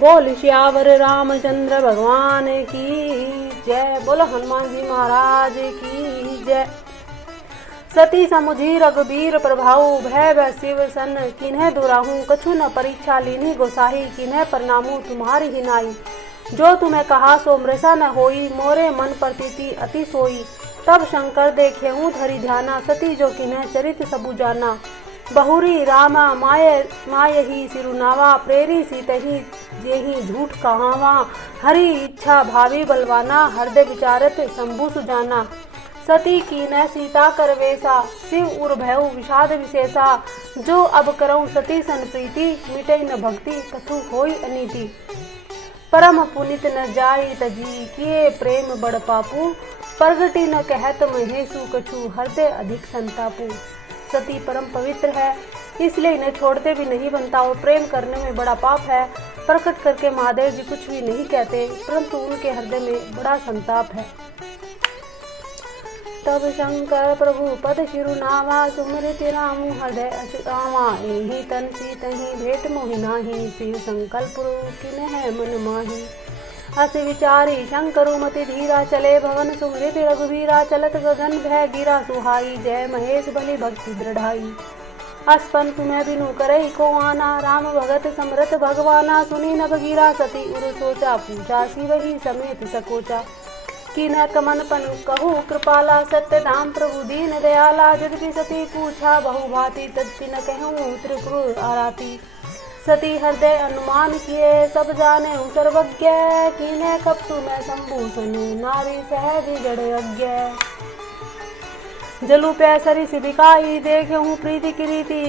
बोल श्यावर रामचंद्र भगवान की जय। बोलो हनुमान जी महाराज की जय। सती समुझी रघुबीर प्रभाऊ भय व शिव सन किन्ह दुराहू कछु न परीक्षा लीनी गोसाही किन्ह प्रणामू तुम्हारी ही नाई। जो तुम्हें कहा सो मृषा न होई मोरे मन प्रतीति अति सोई। तब शंकर देखेहूँ धरि ध्याना सती जो किन्ह चरित सबु जाना। बहुरी रामा माय ही सिरुनावा प्रेरी सीतही जेहि झूठ कहावा। हरि इच्छा भावी बलवाना हृदय विचारत शंभु सुजाना। सती की न सीता कर वेसा शिव उर भयउ विषाद विशेषा। जो अब करऊँ सती सन प्रीति मिटे न भक्ति कथु होई अनीति। परम पुनित न जाई तजी किए प्रेम बड़ पापू। प्रगति न कहत महेशु कछु हृदय अधिक संतापू। सती परम पवित्र है इसलिए इन्हें छोड़ते भी नहीं बनता और प्रेम करने में बड़ा पाप है। प्रकट करके महादेव जी कुछ भी नहीं कहते परंतु उनके हृदय में बड़ा संताप है। तब शंकर प्रभु पद शिरुनावा सुमृत रामु हृदय अचुतावा। एहि तन सीतहि भेंट मोहि नाही शिव संकल्प किन्ह मन माही। अस विचारी शंकरु मति धीरा चले भवन सुमृत रघुवीरा। चलत गगन भय गिरा सुहाई जय महेश बलि भक्ति दृढ़ाई। अस्पन तुम्हें बिनु करई को आना राम भगत समरथ भगवाना। सुनी नभ गिरा सती उर सोचा पूछा शिव ही समेत सकोचा। किन्ह कमन पन कहू कृपाला सत्य धाम प्रभु दीन दयाला। यद्यपि सती पूछा बहु भांति तद्पि न कहूँ त्रिपुर आराती। सती हृदय अनुमान किए सब जाने सर्वज्ञ। किन्ह कपटु में शंभु सुनु नारी सहज जड़ अज्ञ। जलु पैसरी सिबिकाई देखेहूँ प्रीति किरीति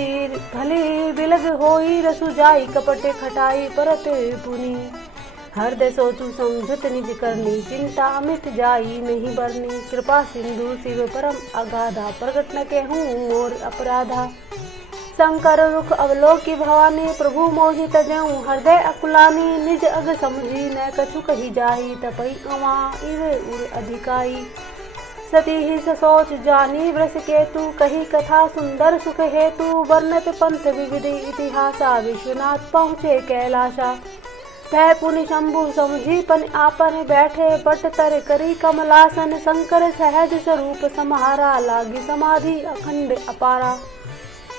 भली बिलग होई। रसु जाई कपट खटाई परत पुनी। हृदय सोचू समझत निज करनी चिंता मिट जाई नहीं बरनी। कृपा सिंधु शिव परम अगाधा प्रगट न कहूँ मोर अपराधा। शंकर रुख अवलोकी भवानी प्रभु मोहि तजऊँ हृदय अकुलानी। निज अग समझी न कछु कही जाही तपई अवा इव उर अधिकाई। सती ही सोच जानी वृष केतु कही कथा सुंदर सुख हेतु। वर्णत पंथ विविध इतिहासा विश्वनाथ पहुँचे कैलाशा। तह पुनि शंभु समझी पन आपन बैठे बट तर करी कमलासन। शंकर सहज स्वरूप समारा लागी समाधि अखंड अपारा।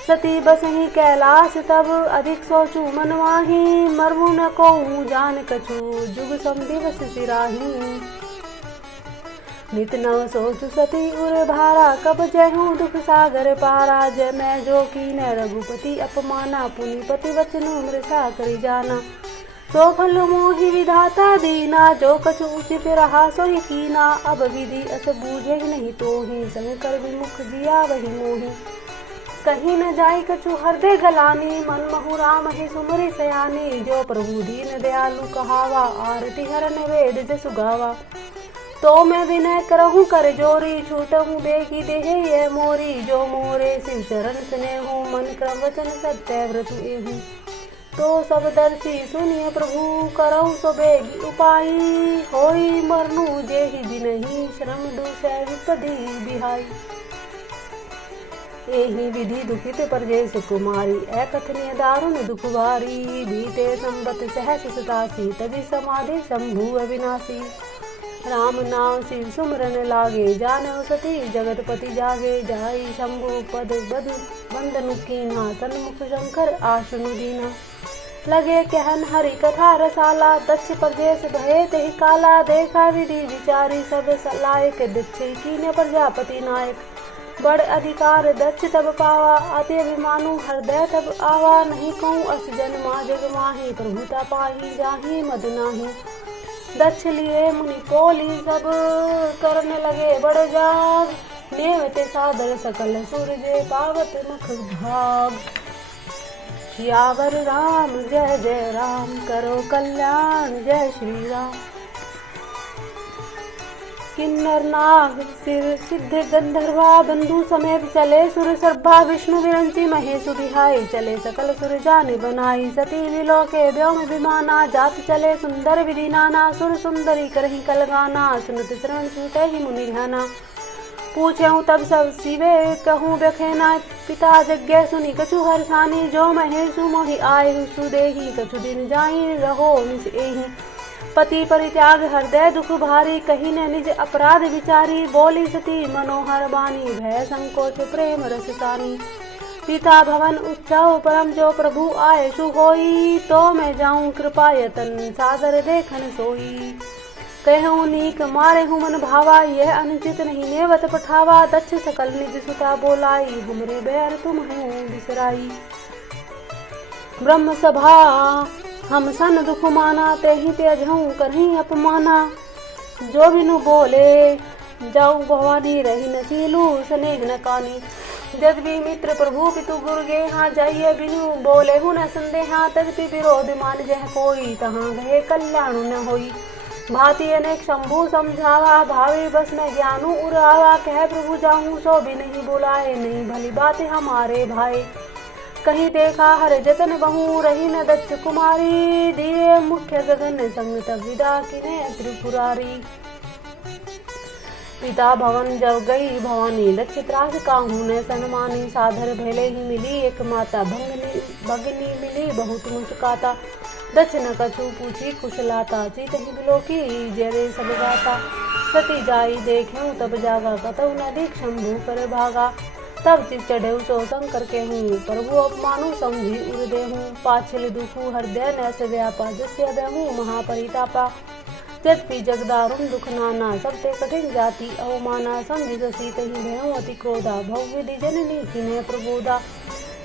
सती बसही कैलाश तब अधिक सोचू मन माही। मरमु न कहूँ जान कछु जुग सम दिवस सिराही। नित नव सोचु सती उर भारा कब जहूँ दुख सागर पारा। जय मैं जो कीन रघुपति अपमाना पुनि पति वचनु मृषा करी जाना। सो फल मोहि विधाता दीना जो कछु उचित रहा सो कीना। अब विधि अस बूझे नहीं तोहि शंकर विमुख जिया वही मोहि। कहीं न जाई कछु हृदय गलानी मन महु राम ही सुमरि सयानी। जो प्रभु दीन दयालु कहावा आरती हरन वेद जसु गावा। तो मैं विनय करहूँ कर जोरी छूटहूँ देखी देहे ये मोरी। जो मोरे शिव चरण स्नेहु मन क्रम वचन सत्य व्रत एहु। तो सब दर्शी सुनिए प्रभु करहु सो बेगी उपाई। होई मरनु जेहि बिनहि श्रम दूसै विपदि बिहाई। एहि विधि दुखित परजेश कुमारी एकथनीय दारुण दुख भारी। बीते संबत सहस सतासी तजी समाधि शंभु अविनाशी। राम नाम शिव सुमरन लागे जानहु सती जगतपति जागे। जाई शंभु पद बद बंदनु कीन्हा सन्मुख शंकर आशनु दीना। लगे कहन हरि कथा रसाला दक्ष परजेश भये तेहि काला। देखा विधि विचारी सब लायक दक्ष कीन्ह प्रजापति नायक। बड़ अधिकार दक्ष तब पावा अति अभिमानु हृदय तब आवा। नहीं कहूँ अस जन्मा जग माही प्रभुता पाही जाही मद नाही। दक्ष लिए मुनि कोली सब करने लगे बड़ जाग। नेवते सादर सकल सूरज पावत मुख भाग। सियावर राम जय जय राम करो कल्याण जय श्री राम। किन्नर नाग सिर सिद्ध गंधर्वा बंधु समेत चले। सुर सर्भा विष्णु विरंची महेशु बिहाई। चले सकल सुर जाने बनाई। सती विलोके व्योम विमाना जात चले सुंदर विधि नाना। सुर सुंदरी करही कलगाना सुनत श्रवण छूटे ही मुनि ध्याना। पूछे हूँ तब सब शिवे कहूँ बेखेना पिता यज्ञ सुनी कछु हरसानी जो महेशु मोहि आए सुदेही कछु दिन जाई रहो मिस एही पति परित्याग हृदय दुख भारी कही ने निज अपराध विचारी बोली सती मनोहर बानी भय संकोच प्रेम रस सानी पिता भवन उच्चाओ परम जो प्रभु आए सु होई तो मैं जाऊं कृपा यतन सादर देखन सोई कहूँ नीक मारे हूँ मन भावा यह अनुचित नहीं नेवत पठावा दक्ष सकल निज सुता बोलाई हमरे बैर तुम हूँ बिसराई ब्रह्म सभा हम सन दुख माना ते ही त्यजहूँ करही अपमाना जो बिनु बोले जाऊ भवानी रही नसीलू स्नेह न कानी जद भी मित्र प्रभु पितु गुरु गे हाँ जाइए बिनु बोले हूँ न संदेहा तदपि विरोध मान जह कोई तहाँ गए कल्याण न होई भांति अनेक शंभु समझावा भावे बस न ज्ञानु उरावा कह प्रभु जाऊँ सो भी नहीं बुलाए नहीं भली बात हमारे भाई कहीं देखा हर जतन बहु रही न दक्ष कुमारी दिए मुख्य गगन संग तब विदा किने त्रिपुरारी पिता भवन जब गई भवानी दक्ष त्रास काहू ने सन्मानी साधर भेले ही मिली एक माता भगनी मिली बहुत मुस्काता दक्ष न कछु पूछी कुशलाता चित ही बिलोकी जरे सब गाता सती जाई देख्यूं तब जागा कतौ नदीक शंभु कर भागा तब चित चढ़े सो शंकर के हूँ प्रभु अपमानु समझी उर्दे हूँ पाछिल दुखु हृदय नैस व्यापा जस्य देहूँ महापरितापा जदपि जगदारुण दुख नाना सबते कठिन जाति अवमाना समझि सीत ही भयऊ अति क्रोधा भव्य जननी किन्हे प्रबोधा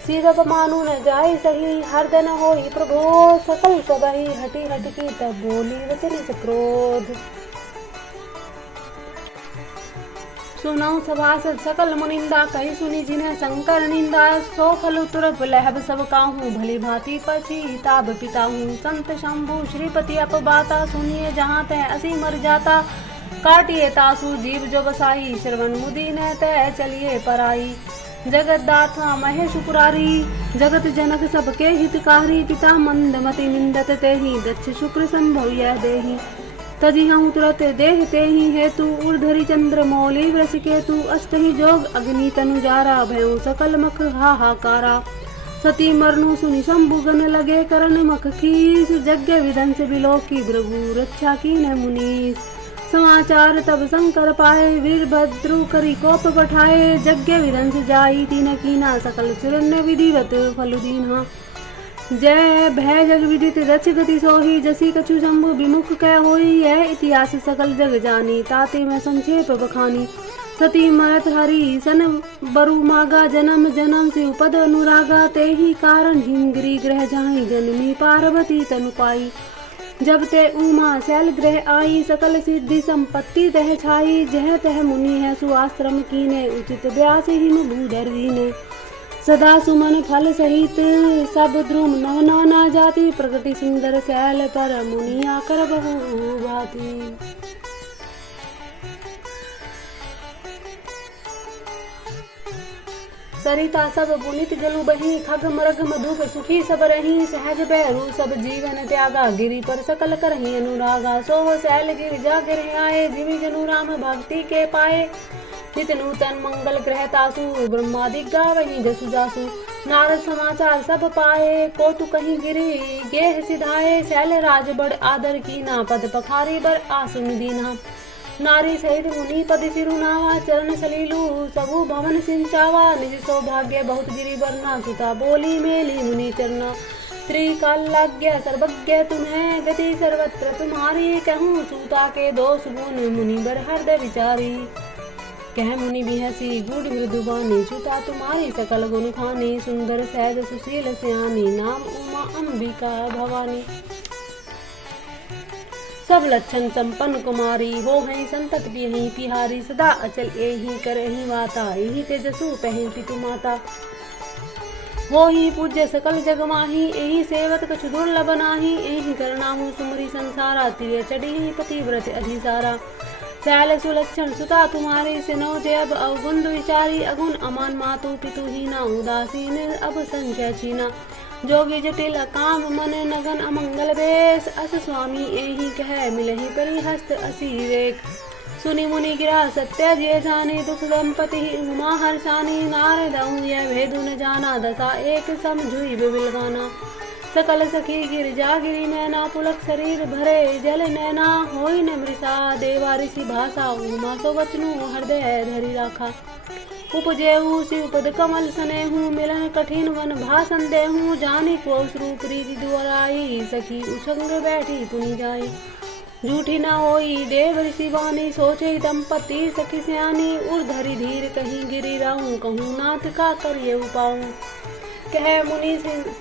सीरप मानु न जाय सही हृदय न होई प्रभो सकल सबही हटी हटकी तब बोली वचन से क्रोध सुनऊ सभासद सकल मुनिंदा कही सुनी जिन्हें शंकर निंदा सो फल तुरप लहब सब काहू भली भांति पची ताब पिता हूँ संत शंभु श्रीपति अपबाता सुनिए जहाँ तय असी मर जाता काटिए तासु जीव जो बसाई श्रवण मुदी न तय चलिए पराई जगत दाता महेश पुरारी जगत जनक सबके हितकारी पिता मंदमति निंदत तेहि दक्ष शुक्र संभव यह देहि तजी हूँ तुरत देह ते ही हेतु उर्धरी चंद्र मौली वृष केतु अष्टही जोग अग्नि तनुजारा भयउ सकल मख हाहाकारा सती मरनु सुनि शंभु गन लगे करण मख खीस यज्ञ विधंस बिलोकी भृगु रक्षा की न मुनीस समाचार तब शंकर पाए वीरभद्रु करी कोप पठाए यज्ञ विधंस जाई तीन कीना सकल सुरन्य विधिवत फलु दीन्हा जय भय जग विदित दक्ष गति सोही जसी कछु शंभु विमुख कह होई यह इतिहास सकल जग जानी ताते में संक्षेप बखानी सती मरत हरि सन बरु मागा जन्म जन्म से उपद अनुरागा ते ही कारण हिमगिरी ग्रह जाई जन्मी पार्वती तनु पाई जब ते उमा शैल ग्रह आई सकल सिद्धि संपत्ति तह छाई जह तह मुनि है सुआश्रम कीने उचित व्यास हिम भूधर दीने सदा सुमन फल सहित सब द्रुम नव नाना जाति प्रकृति सुंदर शैल पर मुनि आकर बहु भांति सरिता सब पुनित जलु बही खग मरग मधुप सुखी सब रही सहज बैरु सब जीवन त्यागा गिरि पर सकल करही अनुरागा सो शैल गिर जा गिर आए जिमि जनु राम भक्ति के पाए नित नूतन मंगल ग्रह तासु ब्रह्मादि गावही जसु जासु नारद समाचार सब पाए को तु कहीं गिरी गेह सिधाए शैल राज बड़ आदर की ना पद पखारी बर आसुन दीना नारी सहित मुनि पद सिरुनावा चरण सलीलु सबु भवन सिंचावा निज सौभाग्य बहुत गिरी बरना सुता बोली मेली मुनि चरना त्रिकालाज्ञ सर्वज्ञ तुम्हें गति सर्वत्र तुम्हारी कहूँ सूता के दोष गुण मुनि बर हृदय विचारी कह मुनि बिहसी गुड़ मृदुबानी सुता तुम्हारी सकल गुण खानी सुंदर सहज सुशील सयानी नाम उमा अंबिका भवानी सब लक्षण संपन्न कुमारी हो हैं संतत बिहि पिहारी सदा अचल एहि करहि वाता एहि तेजसु पहि पितु माता हो ही पूज्य सकल जग माही एहि सेवत कछु दुर्लभ नाही एहि करनाहु सुमरी संसारा तिय चढ़ी पतिव्रत अधिसारा शैल सुलक्षण सुता तुम्हारी सिनो जब अवगुण विचारी अगुण अमान मातु पितु हीना उदासीन अब संशय छीना जोगी जटिल काम मन नगन अमंगल बेस अस स्वामी एहि कह मिलहि परिहस्त असी विवेक सुनि मुनि गिरा सत्य जिय जाने, दुख संपत्ति उमा हर्षानी। नारद यह भेदु न जाना, दशा एक सम जुई बिबिल गाना। सकल सखी गिरजा गिरी नैना, पुलक शरीर भरे जल नैना। होई न मृषा देवा ऋषि भाषा, उमा सो वचनु हृदय धरि राखा। उपजेहु शिव पद कमल सनेहु, मिलन कठिन वन भाषण देहु। जानी को रूप रीति दुआराई, सखी उछंग बैठी पुनि जाई। झूठी न होई देव ऋषि वाणी, सोचे दंपति सखी सयानी। उर्धरि धीर कहीं गिरी रहूं, कहूँ नाथ का करिए उपाऊं। कह मुनि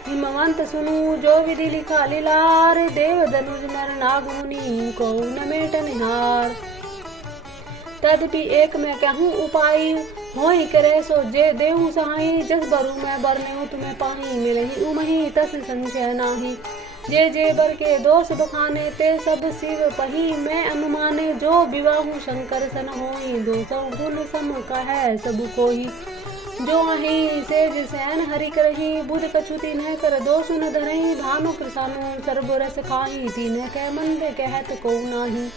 हिमवंत सुनु, जो विधि लिखा लीलार। देव धनुज नर नाग मुनि, को न मेट निहार। तदपि एक मैं कहूँ उपाय, होई करे सो जे देहु सहाई। जस बरु मैं बरने तुम्हें पाही, मिलही उमही तस संशय नाही। जे बर के दोष बखाने, ते सब शिव पही मैं अनुमाने। जो विवाहु शंकर सन होई, दोषौ गुण सम कहे सब कोई। जो अहि सेज सैन हरि करही, बुध कछु तीन्ह कर दोष न धरही। भानु कृसानु सर्व रस खाही, तीन्ह कह मंद कहत को नाही।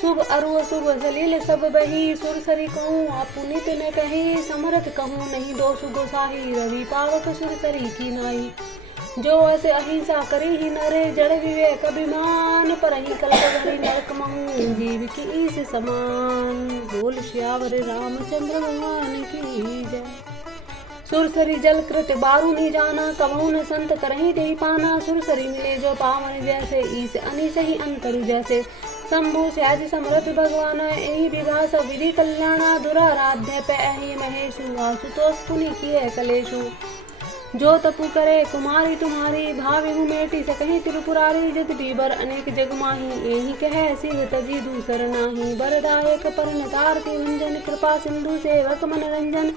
शुभ अरु शुभ सलील सब बही, सुरसरी कहूँ अपुनित न कही। समरथ कहूँ नहीं दोष गोसाही, रवि पावक सुरसरी की नाई। जो ऐसे अहिंसा करी ही नरे, जड़ विवेक अभिमान। परहि कल्प भरी नरक महू, जीव की ईस समान। बोल श्यावर रामचंद्र भगवान की जय। सुरसरी जल कृत बारूनी जाना, कबहू न संत करही दे पाना। सुरसरी मिले जो पावन जैसे, ईस अनिस ही अंतरु जैसे। शंभु सहज समरथ भगवान, एहि विवाह सब विधि कल्याणा। दुराराध्य पैहि महेशु, आशुतोष पुनि किए कलेशु। जो तपु करे कुमारी तुम्हारी, भाविहु मेटी सकहि त्रिपुरारी। जद बीबर अनेक जग माही, एहि कहे शिव तजी दूसर नाही। बरदायक परनतारति भंजन, कृपा सिंधु सेवक मनरंजन।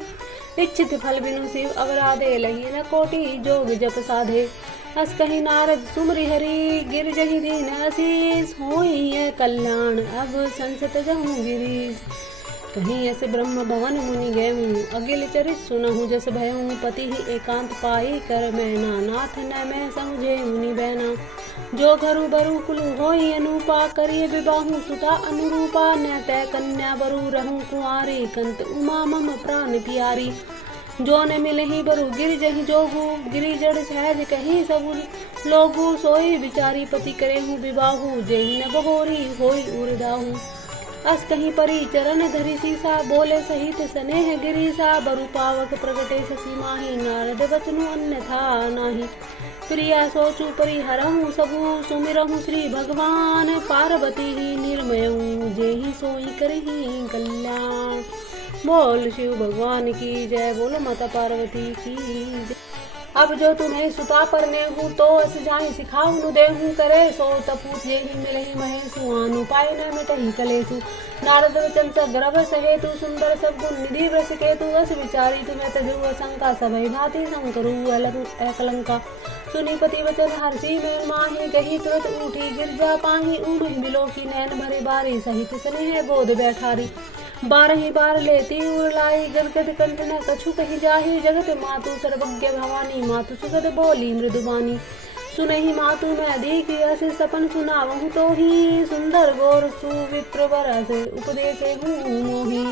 इच्छित फल बिनु शिव अवराधे, लही न कोटि जोग जप साधे। अस कही नारद सुमरि हरि, गिर जहि दीन आशीष। होई है कल्याण अब संसत जहूँ गिरीश। कहीं ऐसे ब्रह्म भवन मुनि गयऊँ, अगिल चरित सुनहु जस भयऊँ। पति ही एकांत पाई कर मैना, नाथ न मैं समझे मुनि बैना। जो घरु बरु कुलु होई अनुपा, करिए विबाहु सुता अनुरूपा। न तय कन्या बरु रहूं कुंवारी, कंत उमा मम प्राण प्यारी। जो न मिलही बरु गिर जहि जोगु, गिरी जड़ सहज कहीं सबु लोगु। सोई विचारी पति करेहु विबाहु, जेहि न बहोरी होई उरदाहु। अस कहीं परी चरण धरि सीसा, बोले सहित स्नेह गिरीसा। बरु पावक प्रगटे शशि माही, नारद बचनु अन्यथा नाही। प्रिया सोचु परिहरहु सबु, सुमिरहु श्री भगवान। पार्वती ही निर्मयऊ, जेहि सोई करहि कल्याण। बोल शिव भगवान की जय, बोलो माता पार्वती की जय। अब जो तुम्हें सुता परने हूँ, तो अस जाहि सिखाऊ नु देहूँ। करे सो तपूत जेहि मिलहि महेशु, आनु पाई न मिटहि कलेशु। नारद वचन सगर्भ सहेतु, सुंदर सब गुण निधि वृष केतु। अस विचारी तुम्हें तजु शंका, सभै भांति संकरु एकलंका। सुनी पति वचन हर्षि में माही, गही तुरत उठी गिरजा पाही। उमहि बिलो की नैन भरे बारी, सहित स्नेह गोद बैठारी। बारही बार लेती उर लाई, गदगद कंठ न कछु कही जाही। जगत मातु सर्वज्ञ भवानी, मातु सुगद बोली मृदुबानी। सुनहि मातु मैं अधिक यस, सपन सुनावहु तो ही। सुंदर गोर सुविप्र बरस, उपदेशे हूँ मोही।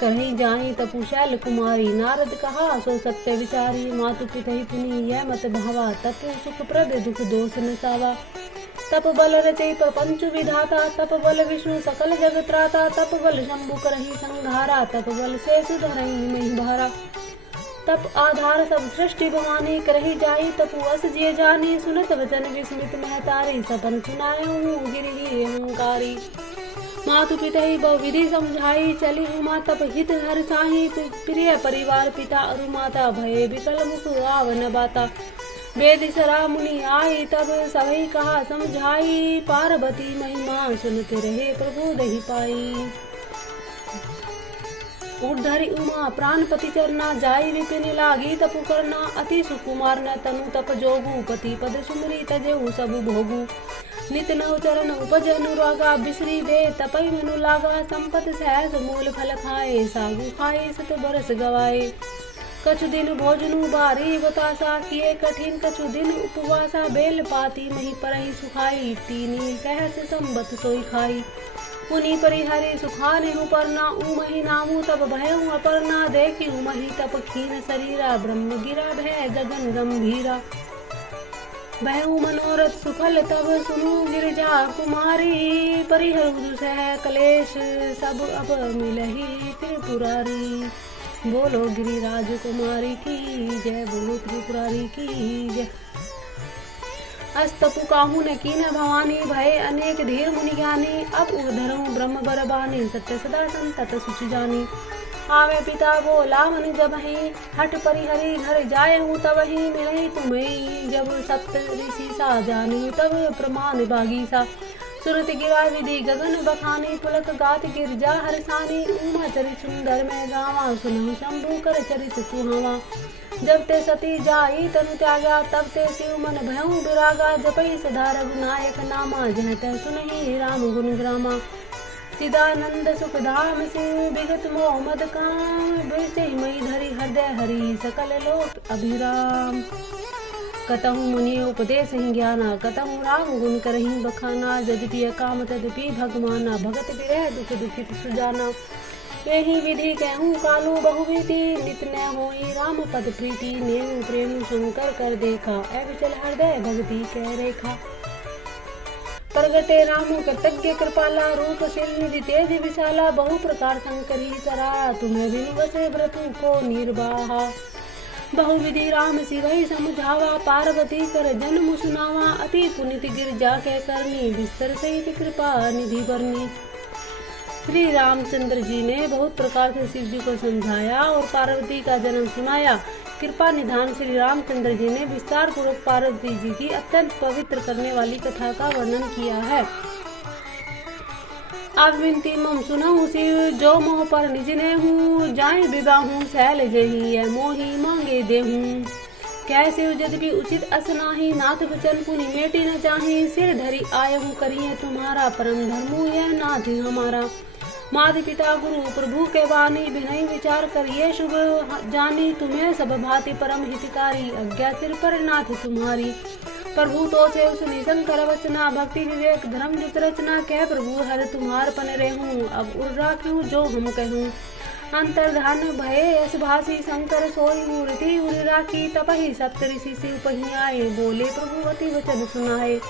कहीं जाहि तपु शैल कुमारी, नारद कहा सो सत्य विचारी। मातु पितहि पुनि यह मत भावा, तप सुख प्रद दुख दोष न सावा। तप बल रचय प्रपंच विधाता, तप बल विष्णु सकल जग त्राता। तप बल शंभु करहि संघारा, तप बल से सुधरहि महि भारा। तप आधार सब सृष्टि भवानी, करहि जाई तपु अस जिय जानी। सुनत वचन विस्मित महतारी, सपन सुनायहु गिरहि अहंकारी। मातु पितहि बहु विधि समझाई, चली उमा तप हित हर्षाहि। प्रिय परिवार पिता अरु माता, भये विकल मुख आवन बाता। वेद सरा मुनि आई, तब सभी कहा समझाई। पार्वती महिमा सुनते रहे, प्रभु दहि पाई। उर्धरि उमा प्राणपति चरना, जाई विपिन लागी तपु करना। अति सुकुमार न तनु तप जोगु, पति पद सुमरी तजेहु सबु भोगु। नित नव चरण उपज अनुरागा, बिसरी दे तपई मनु लागा। संपत सहस मूल फल खाए, सागु खाए सत बरस गवाए। कछु दिन भोजनु बारी बतासा, किए कठिन कछु दिन उपवासा। बेल पाती मही परहि सुखाई, तीनी सहस संबत सोई खाई। पुनि परिहरि सुखाने हूँ परना उमहि नामू तब भयऊ अपर्णा देखी उमहि तप खीन शरीरा ब्रह्म गिरा भय गगन गंभीरा भयऊ मनोरथ सुफल तब सुनु गिरिजा कुमारी परिहर दुसह कलेश सब अब मिलही त्रिपुरारी। बोलो गिरिराज कुमारी की जय, बोलो त्रिपुरारी की जय। अस्तपु काहू न कीन भवानी भय अनेक धीर मुनि ज्ञानी अब उधरहूँ ब्रह्म बरबानी सत्य सदा संतत सुचि जानी। आवे पिता बोला मन जबहि हट परिहरि घर जाय हूँ तबहि मिलहि तुम्हें जब सप्त ऋषि सा जानी तब प्रमाण बागी सा सुरत गिरा विधि गगन बखानी पुलक गात गिरजा हरसानी उमा चरित सुंदर में गावा सुनहु शंभु कर चरित सुहावा जब ते सती जाई तनु त्यागा तब ते शिव मन भयऊ विरागा जपई सदा रघुनायक नामा जह तह सुनहि राम गुण ग्रामा चिदानंद सुख धाम सिंह विगत मोह मद काम बिरचहि मई धरि हृदय हरि सकल लोक अभिराम। कतहु मुनि उपदेश ही ज्ञाना कतहु राम गुण करहि बखाना यद्यपि अकाम तदपि भगवाना भगत विरह दुख दुखित सुजाना। यही विधि कहूँ कालू बहुविधि नित न होई राम पद प्रीति नेमु प्रेम शंकर कर देखा अविचल हृदय भक्ति कह रेखा। प्रगटे रामु कृतज्ञ कृपाला रूप शील निधि तेज विशाला बहु प्रकार शंकरी सरा तुम्हें बिनु बसे व्रतु को निर्वाहा। बहुविधि राम शिवहि समुझावा पार्वती कर जन्म सुनावा अति पुनित गिरजा के करनी बिस्तर सहित कृपा निधि बरनी। श्री रामचंद्र जी ने बहुत प्रकार से शिव जी को समझाया और पार्वती का जन्म सुनाया। कृपा निधान श्री रामचंद्र जी ने विस्तार पूर्वक पार्वती जी की अत्यंत पवित्र करने वाली कथा का वर्णन किया है। अब विनती मम सुनहु शिव जो मोह पर निज ने हूँ जाए विवाहू सैल जही है मोही मांगे देहूँ। कै शिव यद्यपि उचित असनाही नाथ वचन पुनि मेटी न चाही सिर धरी आय हूँ करिए तुम्हारा परम धर्मो यह नाथ हमारा। माता पिता गुरु प्रभु के वाणी विनय विचार करिए शुभ जानी तुम्हें सब भांति परम हितकारी अज्ञा सिर पर नाथ तुम्हारी। प्रभु तो से सुनी शंकर वचना भक्ति विवेक धर्म जित रचना कह प्रभु हर तुम्हार पन रहूं अब उर राखूं जो हम कहूं। अंतर्धान भय यश भाषी शंकर सोई मूर्ति उर राखी तपहि सप्त ऋषि शिव पही आए बोले प्रभु अति वचन सुनाए।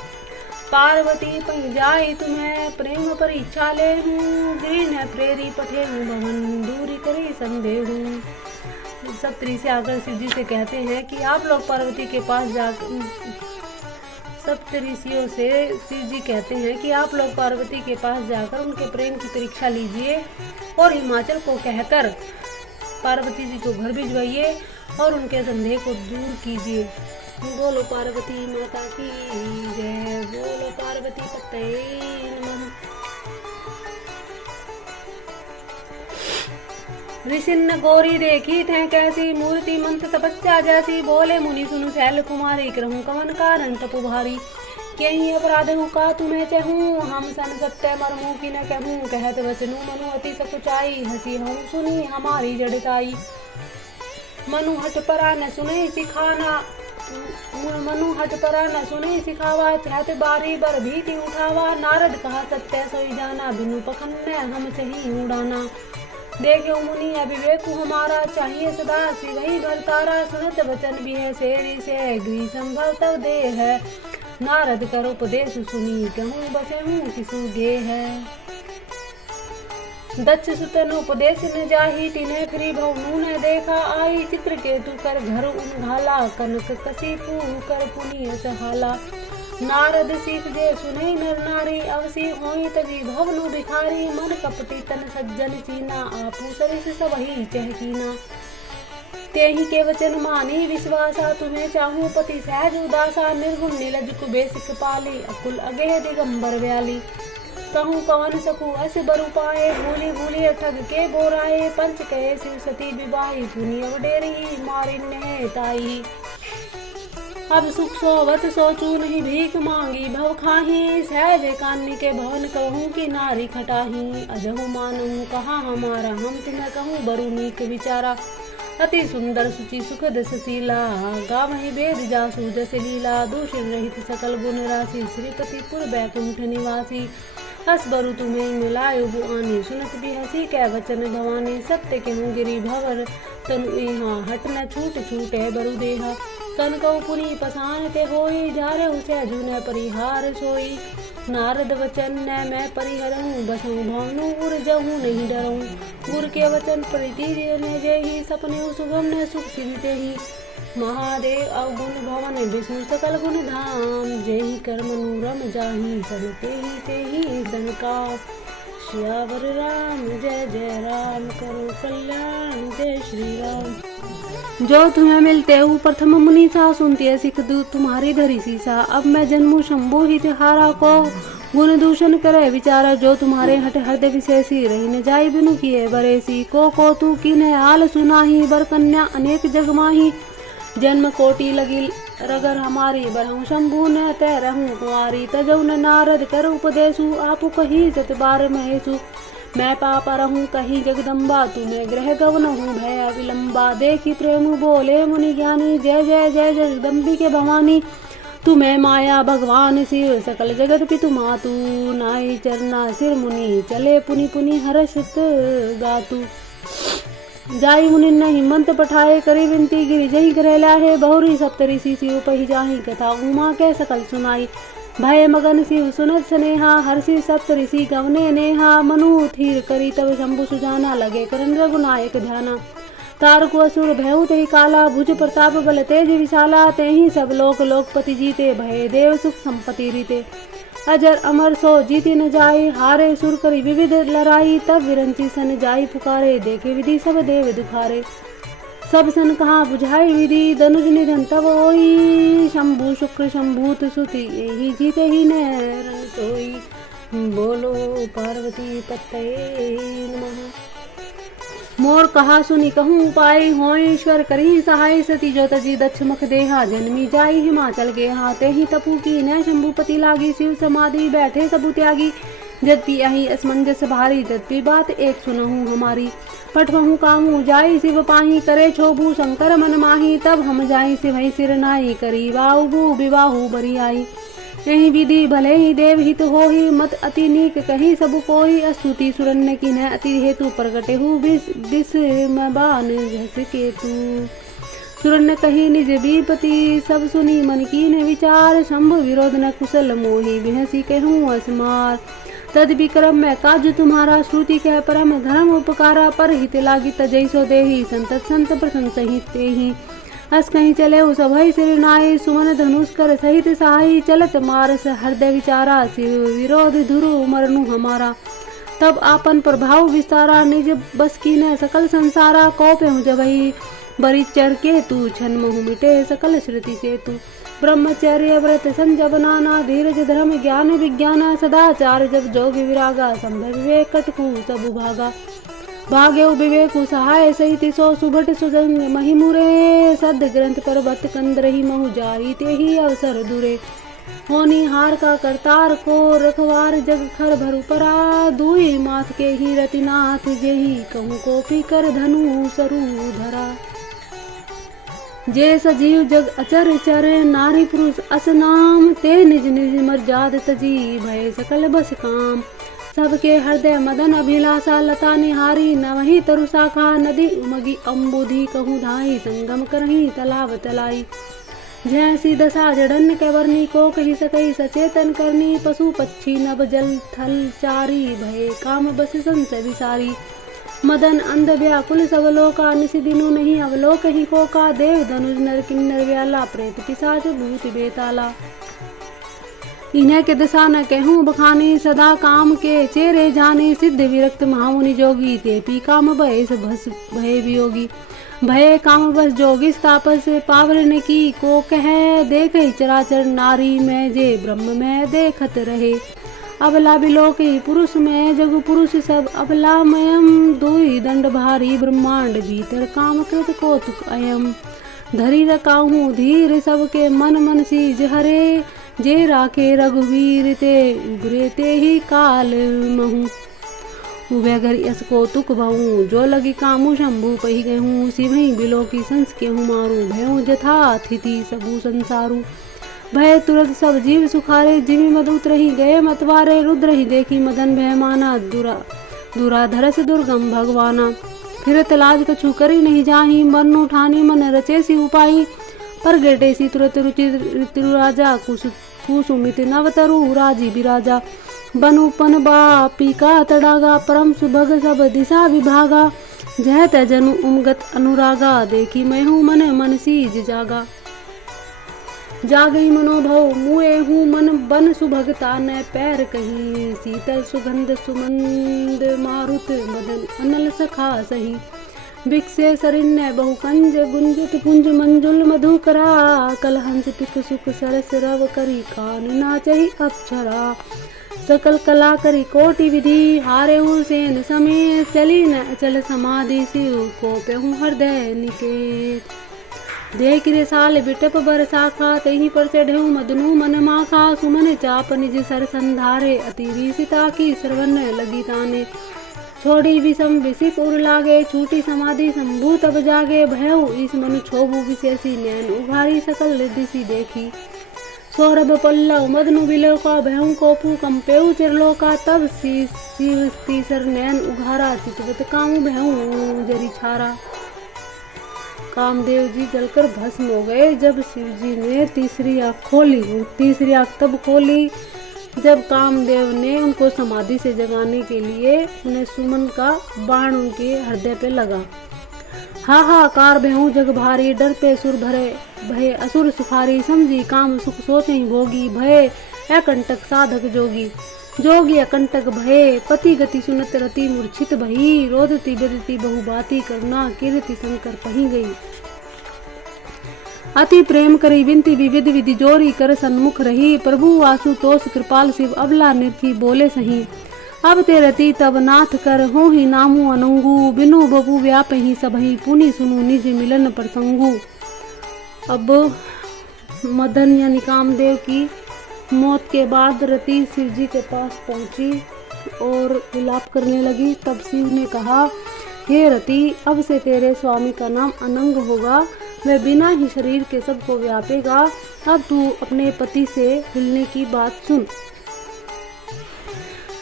पार्वती पही जाई तुम्हें प्रेम परीक्षा ले हूँ गिरी न प्रेरी पठे हूँ भवन दूरी करी संदेह हूँ। सप्तऋषि से आकर शिव जी से कहते हैं कि आप लोग पार्वती के पास जाकर सप्तऋषियों से शिव जी कहते हैं कि आप लोग पार्वती के पास जाकर उनके प्रेम की परीक्षा लीजिए और हिमाचल को कहकर पार्वती जी को घर भिजवाइए और उनके संदेह को दूर कीजिए। बोलो पार्वती माता की जय, बोलो पार्वती पते नमः। ऋषिन गौरी देखी थे कैसी मूर्ति मंत्र तपस्या जैसी बोले मुनि सुनु शैल कुमारी करहूँ कवन कारण तपु भारी। कहीं अपराध हूँ का तुम्हें चहूँ हम सन सत्य मरमू की न कहूँ कहत वचनु मनु अति सकुचाई हसी हम सुनी हमारी जड़ताई। मनु हट परा न सुने सिखाना मनु हट परा न सुने सिखावा चाहत बारी बर भीति उठावा। नारद कहा सत्य सोई जाना बिनु पखन हम चही उड़ाना। देखे मुनि अविवेक हमारा चाहिए सदा शिवही भरतारा। सुनत वचन भी है शेरी से गृह संभव तब दे है। नारद कर उपदेश सुनी कहूँ बसे हूँ किसु गे है। दक्ष सुतन उपदेश न जाही तिन्हें फिरी भवनु न देखा आई। चित्र केतु कर घर उन्घाला कनक कसी पू कर पुनिय सहाला। नारद सीख जे सुनई नर नारी अवसी होई तजी भवनु भिखारी। मन कपटी तन सज्जन चीना आपू सरिस सबही चहकीना। तेहि के वचन मानी विश्वासा तुम्हें चाहूं पति सहज उदासा। निर्गुण नीलज कुबेश कृपाली अकुल अगेह दिगंबर व्याली। कहूँ कवन सकू अस बरु पाए भूली भूली ठग के बोराए। पंच कहे शिव सती विवाही पुनि अवडेरी मारिन्य ताई। अब सुख सोवत सोचू नहीं भीख मांगी भव खाही। सहज कान्नी के भवन कहूँ की नारी खटाही। अजहु मानहूँ कहा हमारा हम तुम्हें कहूँ बरु नीक विचारा। अति सुंदर सुचि सुखद सुशीला गावहि वेद जासु जस लीला। दूषण रहित सकल गुण राशि श्रीपति पुर बैकुंठ निवासी। हस बरु तुम्हें मिलायो बुआनी, सुनत भी हसी कै वचन भवानी। सत्य कहूँ गिरी भवर तनु इहा, हट न छूट छूटे बरु देहा। कनकऊ पुनि पसान ते होई, जारे हुसे जुने परिहार सोई। नारद वचन न मैं परिहरऊँ, बसऊँ भानु उर जहूँ नहीं डरऊँ। गुर के वचन प्रीति ने जेहि, सपने सुगम न सुख सिद्धि ही। महादेव अवगुण भवन विष्णु सकल गुण धाम, जेहि कर मनोरम जाहि सब तेहि सनका। श्यावर राम जय जय राम, करो कल्याण जय श्री राम। जो तुम्हें मिलते हो प्रथम मुनीसा, सुनती सिख दूत तुम्हारी धरी सीसा। अब मैं जन्मू शंभु हित हारा को, गुण दूषण करे विचारा। जो तुम्हारे हट हृदय विशेषी, रही न जाई बिनु किए बरेसी। को तू की न हाल सुनाही, बर कन्या अनेक जग माही। जन्म कोटि लगी रगर हमारी, बरहूँ शंभु न तय रहूँ कुंवारी। तजौ न नारद कर उपदेशु, आपु कही सत बार महेशु। मैं पापा रहूँ कहीं जगदम्बा, तुम्हें ग्रह गवन हूँ भय विलम्बा। देखी प्रेम बोले मुनि ज्ञानी, जय जय जय जगदम्बी के भवानी। तुम्हें माया भगवान शिव, सकल जगत पितु मातु। नाई चरना सिर मुनि, चले पुनि पुनि हर्षित गातु। जाई मुनि न हिम्मत पठाए, करी विनती गिरि जहि ग्रह है। बहुरी सप्तऋषि शिव पहि जाहि, कथा उमा के सकल सुनाई। भय मगन शिव सुनत स्नेहा, हर्षि सप्तऋषि गवने नेहा। मनु थीर करी तब शंभु सुजाना, लगे करन रघुनायक ध्याना। तारक असुर भयउ तहि काला, भुज प्रताप बल तेज विशाला। तेहि सब लोक लोकपति जीते, भय देव सुख संपत्ति रीते। अजर अमर सो जीती न जाई, हारे सुर करी विविध लड़ाई। तब विरंची सन जाई पुकारे, देखे विधि सब देव दुखारे। सब सन कहाँ बुझाई विधि, धनुज निधन तब होई। शंभु शुक्र शंभूत सुति, यही जीते ही न रन सोई। बोलो पार्वती पतये नमः। मोर कहा सुनी कहूँ उपाय, होय ईश्वर करी सहाय। सती जो तजी दक्ष मख देहा, जन्मी जाई हिमाचल के हाथे ही। तपु की न शंभुपति लागी, शिव समाधि बैठे सबु त्यागी। यद्यपि अहि असमंजस भारी, तद्यपि बात एक सुनहूँ हमारी। पठवहूँ कामू जाई शिव पाही, करे छोभू शंकर मन माही। तब हम जाई शिवहि सिर नाई, करी बाहु विवाहु बरी आई। यही विधि भले ही देव हित होही, मत अति नीक कही सब कोई। स्तुति सुरन की न अति हेतु, प्रगटे हु बिस बान झस केतु। सुरन कही निज बीपति, सब सुनी मन की न विचार। शंभु विरोध न कुशल मोही, बिहसी कहूँ असमार। तद विक्रम में काज तुम्हारा, श्रुति कह परम धर्म उपकारा। पर हित लागी तजैसो देही, संतत संत प्रशंस ही। हस कहीं चले उस भय सिर नाई, सुमन धनुष कर सहित सहाई। चलत मारस हृदय विचारा, शिव विरोध धुरु मरनु हमारा। तब आपन प्रभाव विस्तारा, निज बस की न सकल संसारा। कोप हूँ जबहि बरी चर के तू, छन महु मिटे सकल श्रुति से तू। ब्रह्मचर्य व्रत संजब नाना, धीरज धर्म ज्ञान विज्ञाना। सदाचार जब जोग विरागा, संभव विवेक कटकु सब भागा। भाग्यउ विवेकु सहाय सहित, सो सुभट सुजंग महिमुरे। सद ग्रंथ पर्वत कंदरहि, महु जाई तेहि अवसर दुरे। होनी हार का करतार को, रखवार जग खर भरु परा। दुई माथ के ही रतिनाथ, जेहि कहूँ कोपी कर धनु सरु धरा। जे सजीव जग अचर चर, नारी पुरुष असनाम। ते निज निज मर्याद तजी, भय सकल बस काम। सबके हृदय मदन अभिलाषा, लता निहारी नवहि तरु शाखा। नदी उमगी अम्बुधि, कहूँ धाई संगम करही तालाब तलाई। जैसी दशा जड़न के वर्णी, को कही सकई सचेतन करनी। पशु पक्षी नभ जल थल चारी, भय काम बस संस विसारी। मदन अंध व्याकुल सब लोका, निसि दिनु नहीं अवलोक ही कोका। देव धनुष नर किन्नर व्याला, प्रेत पिशाच भूत बेताला। इन्हें के दशा न कहूँ बखानी, सदा काम के चेरे जाने। सिद्ध विरक्त महामुनि जोगी, ते पी काम बयस भस भय वियोगी। भय काम बस जोगिस तापस, पावरन की को कह। देख चराचर नारी में, जे ब्रह्म में देखत रहे। अबला बिलोक पुरुष में, जग पुरुष सब अबला मयम। दुई दंड भारी ब्रह्मांड, भीतर काम कृत कौतुक अयम। धरी रकाहूँ धीर सबके, मन मन सीज हरे। जे राखे रघुवीर, ते उबरे ते ही काल महू। उबे घर यस कौतुक भऊ, जो लगी कामू शंभु पही गहूँ। शिवहि बिलो की संस के हूँ मारू, भयऊ जथा थिति सबू संसारू। भय तुरंत सब जीव सुखारे, जिमि मद उतरहि गए मतवारे, रुद्र ही देखी मदन भय माना, दुराधर से दुर्गम भगवाना। फिरत लाज कछु करी नहीं जाही, मन उठानी मन रचे सी उपाई, पर गेटे सी तुरत रुचि ऋतु राजा, कुसुमित नवतरु राजी बिराजा। बनुपन बापिका तड़ागा, परम सुभग सब दिशा विभागा, जह तजनु उमगत अनुरागा, देखी मैं हूँ मन मन सीज जागा। जागई मनोभव मुए हूँ मन बन सुभगता, न पैर कहीं शीतल सुगंध सुमंद, मारुत मदन अनल सखा सही। बिकसे सरिन्य बहुकंज गुंजित पुंज मंजुल मधुकरा, कलहंस पिक सुख सरस रव करी, कान नाचही अप्सरा। सकल कला करी कोटि विधि, हारे हुसैन समय चली न अचल समाधि, शिव को पेहू हृदय निकेत। देख रे साल बिटप बरसाखा, तेहि पर चढ़ऊ मदनु मन माखा, सुमन चाप निज सर संधारे, अति रीसिता की श्रवण लगी ताने। छोड़ी विषम विषिक उर लागे, छूटी समाधि शंभु तब जागे, भयउ इस मनु क्षोभु विशेषी, नैन उघारी सकल दिशि देखी। सौरभ पल्लव मदनु बिलोका, भयउ कोपु कंपेउ चिरलोका, तब शिव तीसर नैन उघारा, चितवत कामु भयउ जरी छारा। कामदेव जी जलकर भस्म हो गए जब शिव जी ने तीसरी आँख खोली। तीसरी आँख तब खोली जब कामदेव ने उनको समाधि से जगाने के लिए उन्हें सुमन का बाण उनके हृदय पे लगा। हाहाकार भयउ जग भारी, डर पे सुर भरे भय असुर सुखारी, समझी काम सुख सोचहि भोगी, भय अकंटक साधक जोगी। जोगी अकंटक भय पति गति सुनत रति, मूर्छित भई रोदती बिदती बहुबाती, करुणा कीर्ति शंकर पही गई। अति प्रेम करी विनती विविध विधि, जोरी कर सन्मुख रही, प्रभु आशुतोष कृपाल शिव अबला निरखी, बोले सही। अब ते रति तब नाथ कर हो ही नामु अनंगु, बिनु बबु व्यापहि सबहि, पुनि सुनु निज मिलन प्रसंगु। अब मदन यानी कामदेव की मौत के बाद रति शिव जी के पास पहुंची और विलाप करने लगी। तब शिव ने कहा, हे रति, अब से तेरे स्वामी का नाम अनंग होगा, वह बिना ही शरीर के सबको व्यापेगा। अब तू अपने पति से मिलने की बात सुन।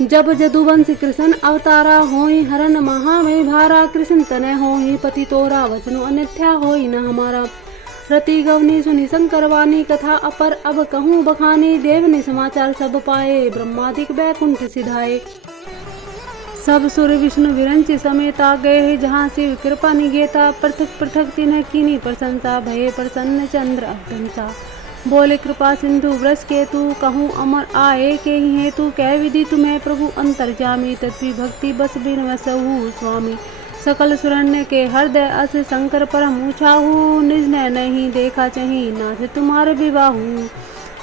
जब जदुवंश कृष्ण अवतारा, होई हरन महामय भारा, कृष्ण तनय होई पति तोरा, वचनो अन्यथ्या होई न हमारा। रति गवनी सुनी शंकर वाणी, कथा अपर अब कहूँ बखानी, देव ने समाचार सब पाए, ब्रह्मादिक बैकुंठ सिधाए। सब सुर विष्णु विरंच समेत आ गए, जहाँ शिव कृपा निगेता, पृथक पृथक तिन्ह कीनी प्रशंसा, भये प्रसन्न चंद्र अभ्यंसा। बोले कृपा सिंधु वृष के तू, कहूँ अमर आए के ही हेतु, कह विधि तुम्हें प्रभु अंतर्जामी, तत्वी भक्ति बस बिन वसहु स्वामी। सकल सुरण्य के हृदय अस शंकर परम ऊंचाहू, निज ने नहीं देखा चही, नाथ तुम्हारे विवाहू।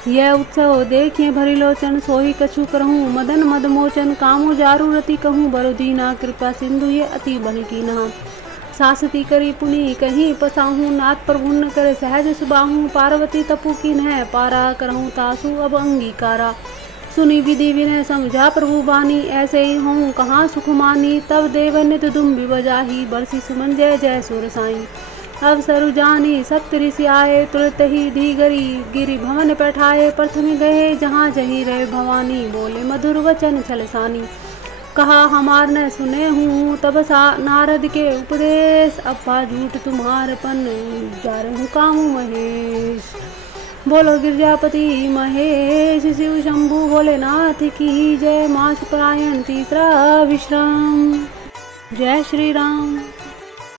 यह उत्सव देखिए भरी लोचन, सोही कछु करहूँ मदन मद मोचन, कामु जारु रति कहूँ बरु दीना, कृपा सिंधु ये अति बल कीना। सासती करी पुनि कहीं पसाहूँ, नाथ प्रभुन्न कर सहज सुबाहूँ, पार्वती तपु कीन है पारा, करहूँ तासु अब अंगीकारा। सुनी विधि विनय समझा प्रभु बानी, ऐसे ही हूँ कहाँ सुख मानी, तब देव नित दुम बजाही, बरसी सुमन जय जय सुर साई। अब सरु जानी सप्त ऋषि आए, तुरत ही धीगरी गिरि भवन बैठाए, प्रथम गए जहाँ जही रहे भवानी, बोले मधुर वचन छलसानी। कहा हमार न सुने हूँ तब सा नारद के उपदेश, अब्बा झूठ तुम्हारपन जारहु कामु महेश। बोलो गिरजापति महेश, शिव शंभु भोलेनाथ की जय, मास परायण तीसरा विश्राम। जय श्री राम।